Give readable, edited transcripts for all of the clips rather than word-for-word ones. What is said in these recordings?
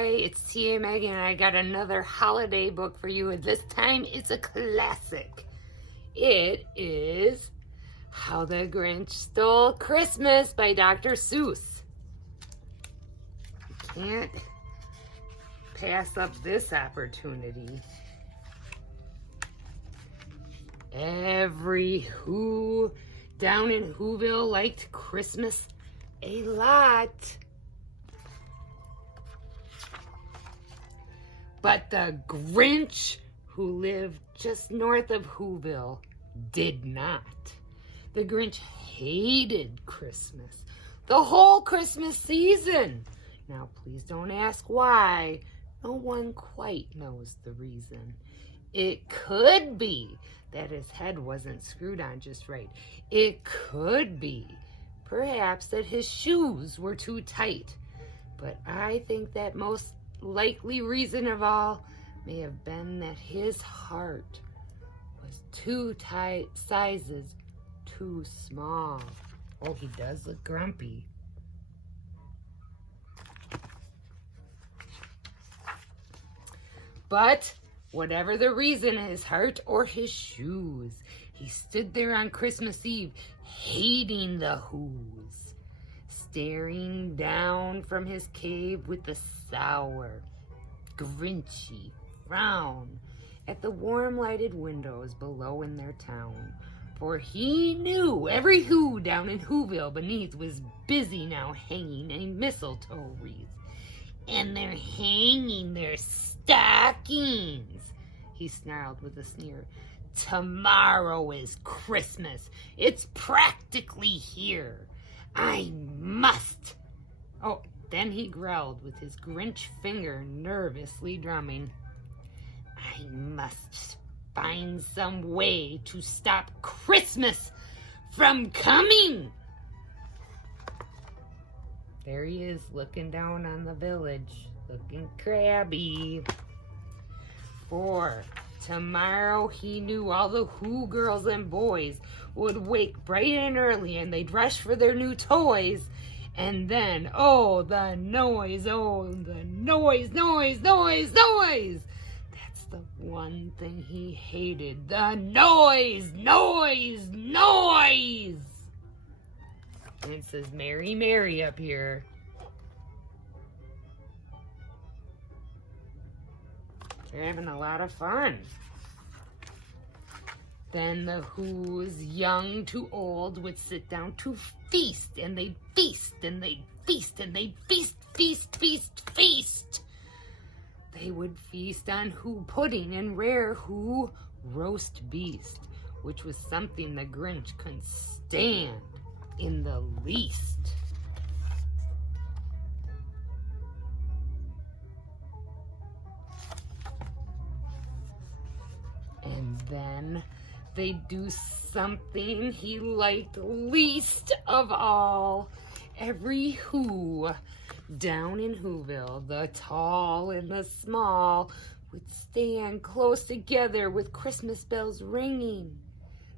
Hi, it's T.A. Megan, and I got another holiday book for you, and this time it's a classic. It is How the Grinch Stole Christmas by Dr. Seuss. You can't pass up this opportunity. Every Who down in Whoville liked Christmas a lot. But the Grinch, who lived just north of Whoville, did not. The Grinch hated Christmas, the whole Christmas season. Now, please don't ask why. No one quite knows the reason. It could be that his head wasn't screwed on just right. It could be, perhaps, that his shoes were too tight. But I think that most likely reason of all may have been that his heart was two sizes too small. Oh, he does look grumpy. But whatever the reason, his heart or his shoes, he stood there on Christmas Eve, hating the Who's, staring down from his cave with a sour, grinchy frown at the warm lighted windows below in their town. For he knew every Who down in Whoville beneath was busy now hanging a mistletoe wreath. And they're hanging their stockings, he snarled with a sneer. Tomorrow is Christmas. It's practically here. I must. Oh, then he growled with his Grinch finger nervously drumming. I must find some way to stop Christmas from coming. There he is, looking down on the village, looking crabby. For tomorrow he knew all the Who girls and boys would wake bright and early, and they'd rush for their new toys. And then, oh, the noise, noise. That's the one thing he hated, the noise. And it says, Mary, Mary up here. They're having a lot of fun. Then the Who's, young to old, would sit down to feast, and they'd feast, and they'd feast, and they'd feast. They would feast on Who pudding and rare Who roast beast, which was something the Grinch couldn't stand in the least. And then they'd do something he liked least of all. Every Who down in Whoville, the tall and the small, would stand close together with Christmas bells ringing.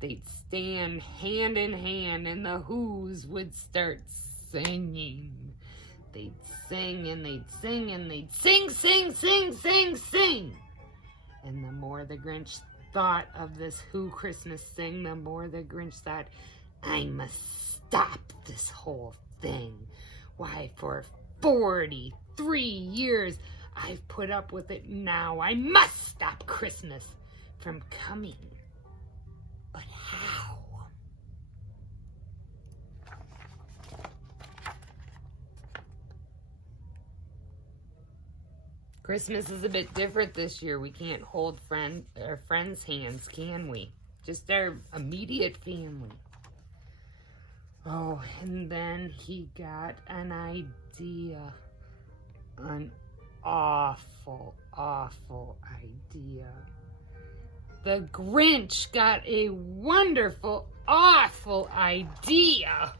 They'd stand hand in hand, and the Who's would start singing. They'd sing and they'd sing and they'd sing. And the more the Grinch thought of this Who Christmas sing, the more the Grinch thought, I must stop this whole thing. Why, for 43 years I've put up with it now. I must stop Christmas from coming. But how? Christmas is a bit different this year. We can't hold our friends' hands, can we? Just our immediate family. Oh, and then he got an idea. An awful idea. The Grinch got a wonderful, awful idea.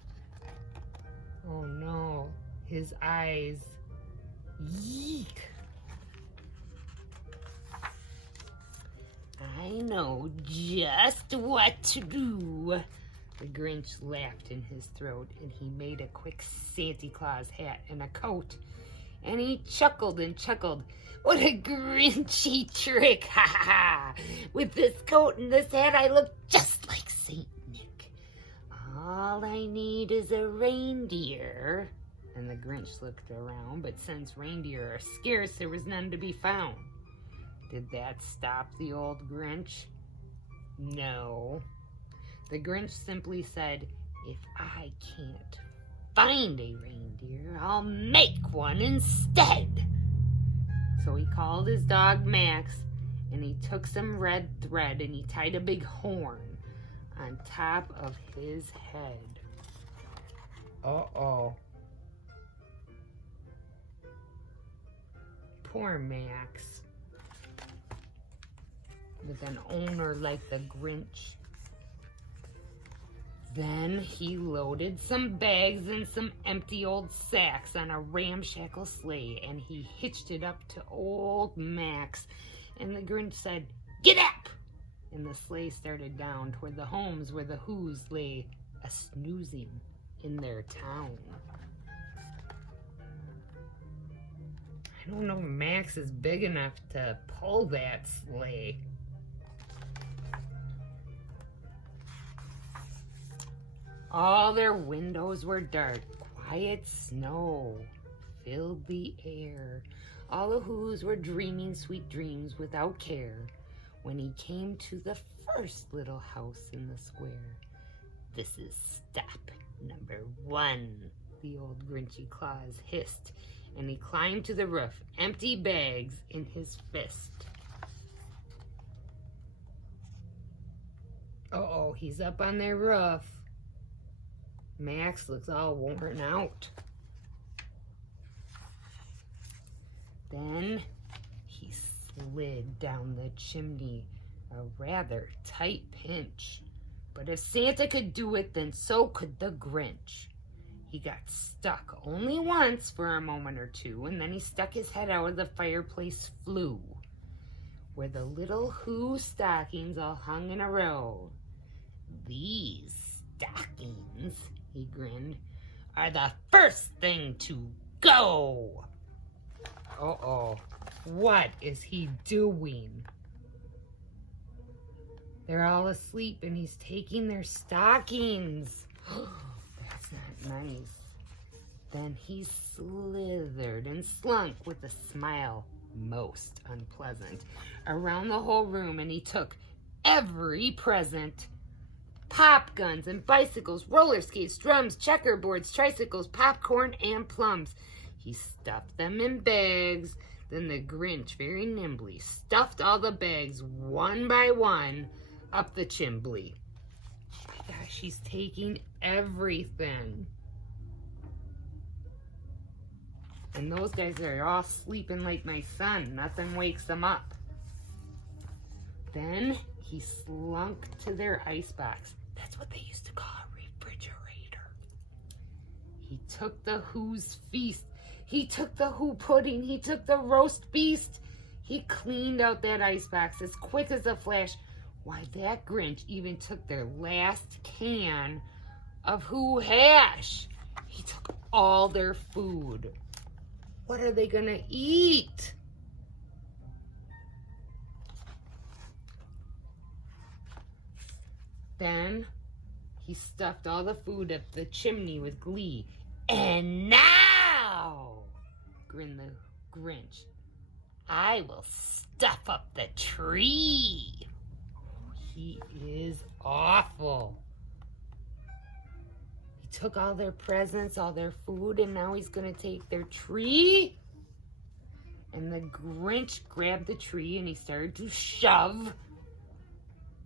Oh no, his eyes. Yeek. I know just what to do. The Grinch laughed in his throat, and he made a quick Santa Claus hat and a coat, And he chuckled and chuckled. What a Grinchy trick, ha ha ha! With this coat and this hat, I look just like Saint Nick. All I need is a reindeer. And the Grinch looked around, but since reindeer are scarce, there was none to be found. Did that stop the old Grinch? No. The Grinch simply said, if I can't find a reindeer, I'll make one instead. So he called his dog Max, and he took some red thread and he tied a big horn on top of his head. Uh-oh. Poor Max. With an owner like the Grinch. Then he loaded some bags and some empty old sacks on a ramshackle sleigh, and he hitched it up to old Max. And the Grinch said, "Get up!" And the sleigh started down toward the homes where the Who's lay a-snoozing in their town. I don't know if Max is big enough to pull that sleigh. All their windows were dark. Quiet snow filled the air. All the Who's were dreaming sweet dreams without care when he came to the first little house in the square. This is stop number 1, the old Grinchy Claus hissed, and he climbed to the roof, empty bags in his fist. Uh-oh, he's up on their roof. Max looks all worn out. Then he slid down the chimney, a rather tight pinch. But if Santa could do it, then so could the Grinch. He got stuck only once for a moment or two, and then he stuck his head out of the fireplace flue, where the little Who stockings all hung in a row. These stockings, he grinned, are the first thing to go. Uh-oh, what is he doing? They're all asleep and he's taking their stockings. That's not nice. Then he slithered and slunk with a smile most unpleasant around the whole room, and he took every present. Pop guns and bicycles, roller skates, drums, checkerboards, tricycles, popcorn, and plums. He stuffed them in bags. Then the Grinch very nimbly stuffed all the bags one by one up the chimbley. Oh my gosh, he's taking everything. And those guys are all sleeping like my son. Nothing wakes them up. Then he slunk to their icebox. That's what they used to call a refrigerator. He took the Who's feast. He took the Who pudding. He took the roast beast. He cleaned out that icebox as quick as a flash. Why, that Grinch even took their last can of Who hash. He took all their food. What are they gonna eat? Then he stuffed all the food up the chimney with glee. And now, grinned the Grinch, I will stuff up the tree. He is awful. He took all their presents, all their food, and now he's going to take their tree. And the Grinch grabbed the tree and he started to shove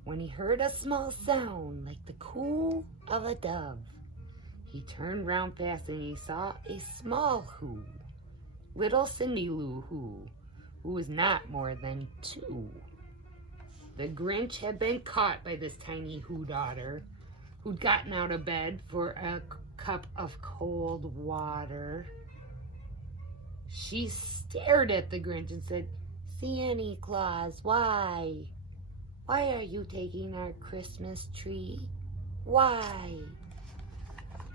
when he heard a small sound like the coo of a dove. He turned round fast and he saw a small Who, little Cindy Lou who was not more than 2. The Grinch had been caught by this tiny Who daughter, who'd gotten out of bed for a cup of cold water. She stared at the Grinch and said, "Santa Claus, why? Why are you taking our Christmas tree? Why?"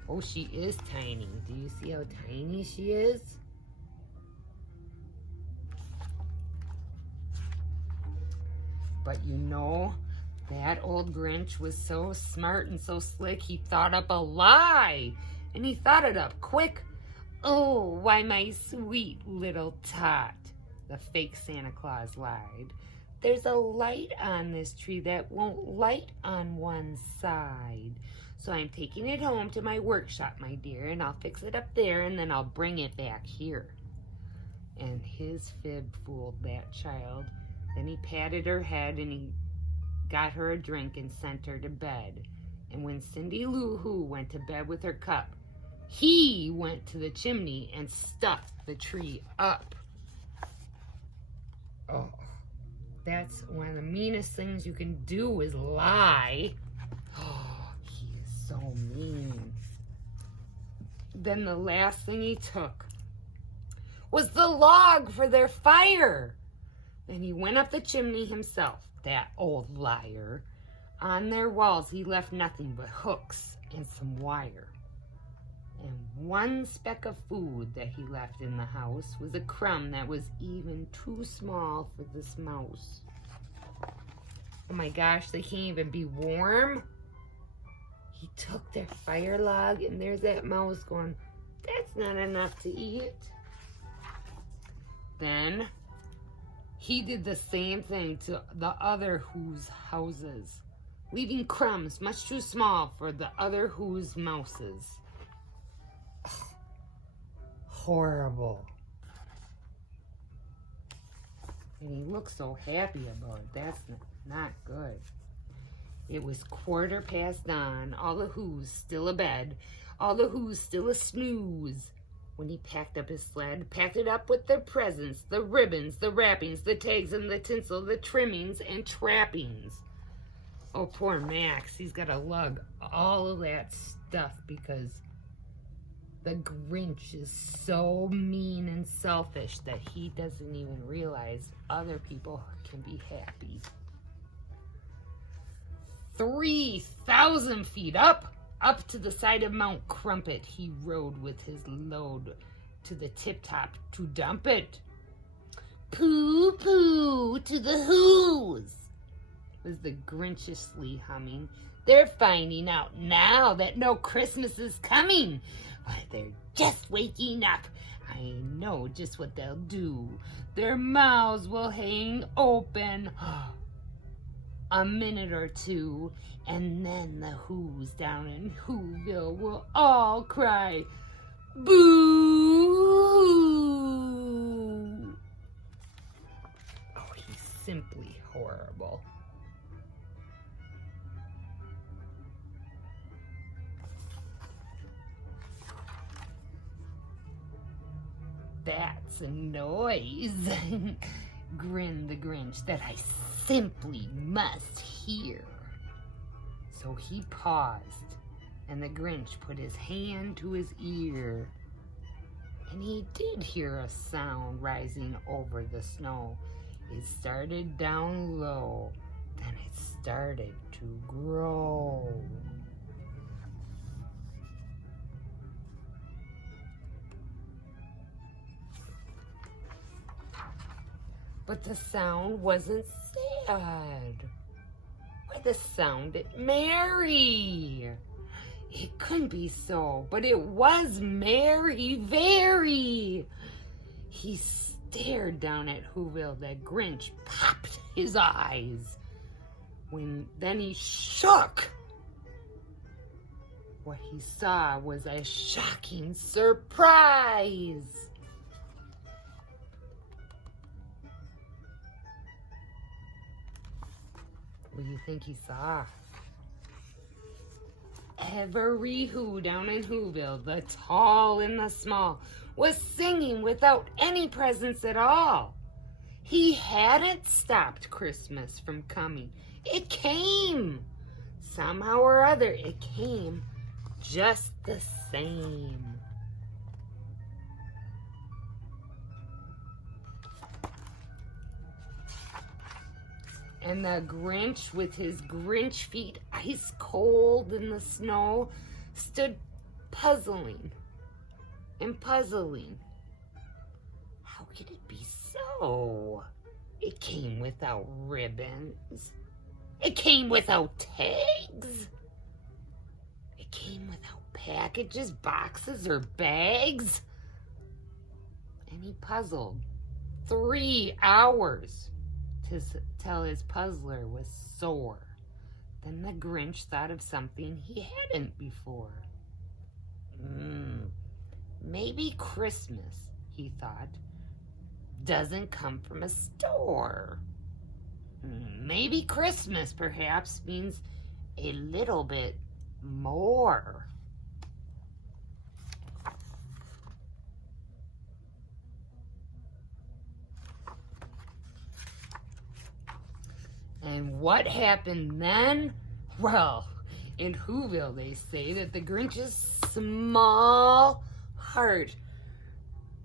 Oh, she is tiny. Do you see how tiny she is? But you know, that old Grinch was so smart and so slick, he thought up a lie. And he thought it up quick. "Oh, why, my sweet little tot," the fake Santa Claus lied. "There's a light on this tree that won't light on one side. So I'm taking it home to my workshop, my dear, and I'll fix it up there, and then I'll bring it back here." And his fib fooled that child. Then he patted her head and he got her a drink and sent her to bed. And when Cindy Lou Who went to bed with her cup, he went to the chimney and stuffed the tree up. Oh, that's one of the meanest things you can do is lie. Oh, he is so mean. Then the last thing he took was the log for their fire. And he went up the chimney himself, that old liar. On their walls he left nothing but hooks and some wire. And one speck of food that he left in the house was a crumb that was even too small for this mouse. Oh my gosh, they can't even be warm. He took their fire log and there's that mouse going, "That's not enough to eat." Then he did the same thing to the other Who's houses, leaving crumbs much too small for the other Who's mouses. Horrible. And he looked so happy about it. That's not good. It was 9:15, all the Who's still abed, all the Who's still a snooze. When he packed up his sled, packed it up with their presents, the ribbons, the wrappings, the tags and the tinsel, the trimmings and trappings. Oh, poor Max. He's got to lug all of that stuff because the Grinch is so mean and selfish that he doesn't even realize other people can be happy. 3,000 feet up to the side of Mount Crumpet, he rode with his load to the tip-top to dump it. "Pooh-pooh to the Who's," was the Grinchishly humming. "They're finding out now that no Christmas is coming. Why, they're just waking up. I know just what they'll do. Their mouths will hang open a minute or two, and then the Who's down in Whoville will all cry, 'Boo!'" Oh, he's simply horrible. "That's a noise," grinned the Grinch, "that I simply must hear." So he paused, and the Grinch put his hand to his ear. And he did hear a sound rising over the snow. It started down low, then it started to grow. But the sound wasn't sad. Why, the sounded merry. It couldn't be so, but it was merry, very. He stared down at Whoville. The Grinch popped his eyes. Then he shook. What he saw was a shocking surprise. What do you think he saw? Every Who down in Whoville, the tall and the small, was singing without any presents at all. He hadn't stopped Christmas from coming. It came. Somehow or other, it came just the same. And the Grinch, with his Grinch feet ice cold in the snow, stood puzzling and puzzling. How could it be so? It came without ribbons. It came without tags. It came without packages, boxes, or bags. And he puzzled 3 hours till his puzzler was sore. Then the Grinch thought of something he hadn't before. Maybe Christmas, he thought, doesn't come from a store. Maybe Christmas, perhaps, means a little bit more. And what happened then? Well, in Whoville they say that the Grinch's small heart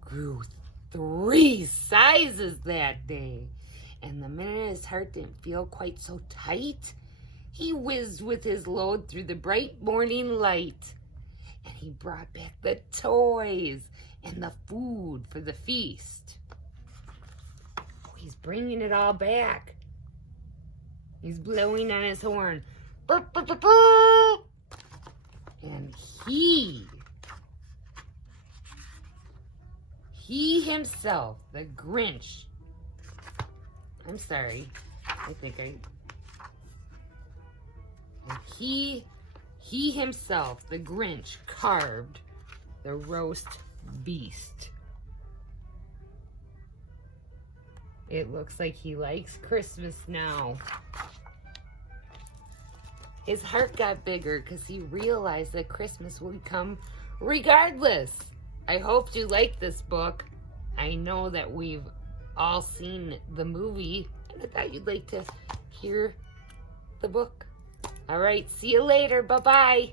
grew 3 sizes that day. And the minute his heart didn't feel quite so tight, he whizzed with his load through the bright morning light. And he brought back the toys and the food for the feast. Oh, he's bringing it all back. He's blowing on his horn. Burr, burr, burr, burr. And he himself, the Grinch, he himself, the Grinch, carved the roast beast. It looks like he likes Christmas now. His heart got bigger because he realized that Christmas would come regardless. I hope you like this book. I know that we've all seen the movie, and I thought you'd like to hear the book. All right, see you later. Bye-bye.